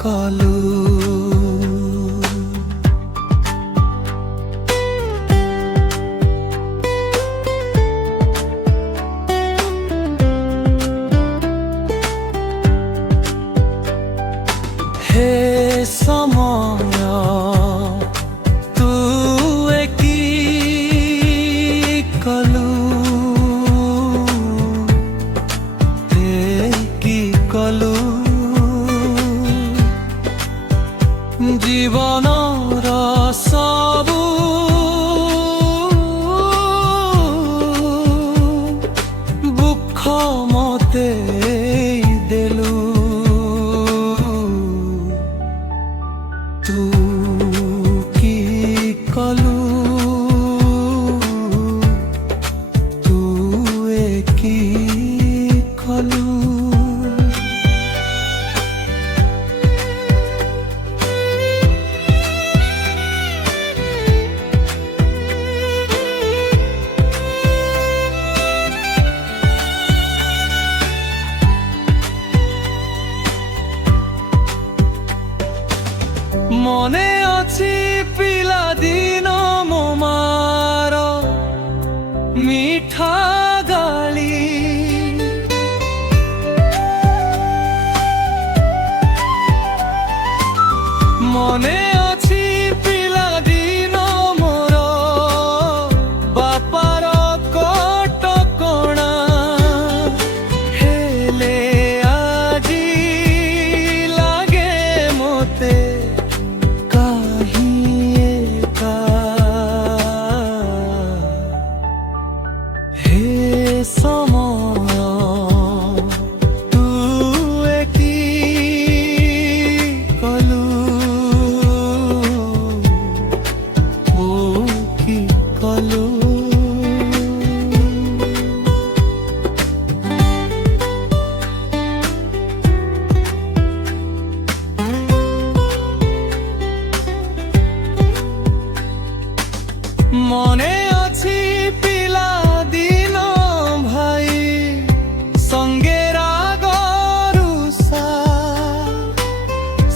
কলু। হে সময় তুই কি কলু, হে কি কলু, জীবনৰ সবু বুখ মতে দেলু। তু কি কলু, তুই কি কলু। মনে ଅଛି ପିଲାଦିନ ମୋ ମାର ମିଠା ଗାଳି, ମନେ ଅଛି ପିଲାଦିନ ମୋର ବାପାର କଟକଣା। ହେଲେ ଆଜି ଲାଗେ ମୋତେ সময় তুই কি কলু, ও কি কলু। মনে ଅଛି ପିଲାଦିନ ଭାଇ ସଙ୍ଗେ ରାଗ ରୁଷା,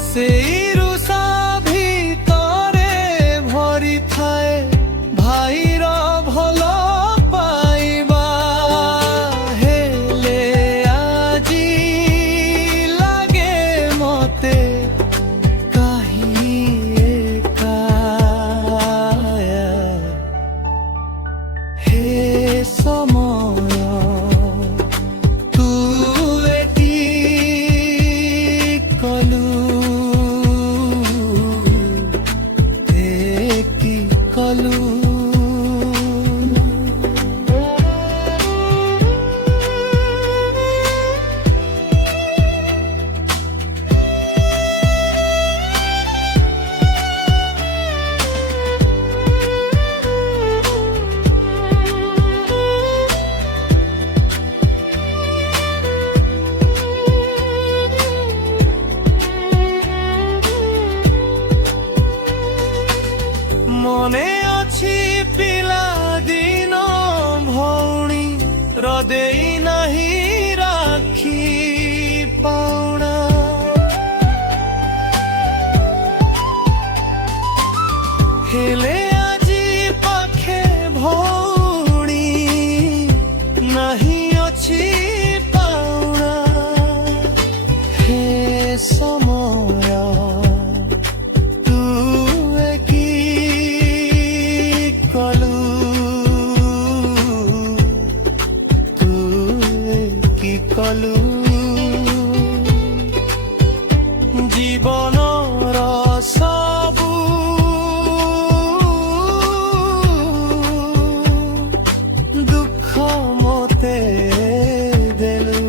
ସେଇ ରୁଷା ଭିତରେ ଭରିଥାଏ ଭାଇର ଭଲ ପାଇବା। ହେଲେ ଆଜି ଲାଗେ ମୋତେ କାହିଁ ଏକା। হে সময় তুই কি কলু, হে কি কলু। মনে ଅଛି ପିଲାଦିନ ଭଉଣୀ ରଦେଇ ନାହିଁ ରାକ୍ଷୀ ପାଉଣା। ହେଲେ ଆଜି ପାଖେ ଭଉଣୀ ନାହିଁ ଅଛି ପାଉଣା। ହେ ସମୟ কলু, তুই কি কলু, জীবনৰ সবু দুখ মতে দেলু।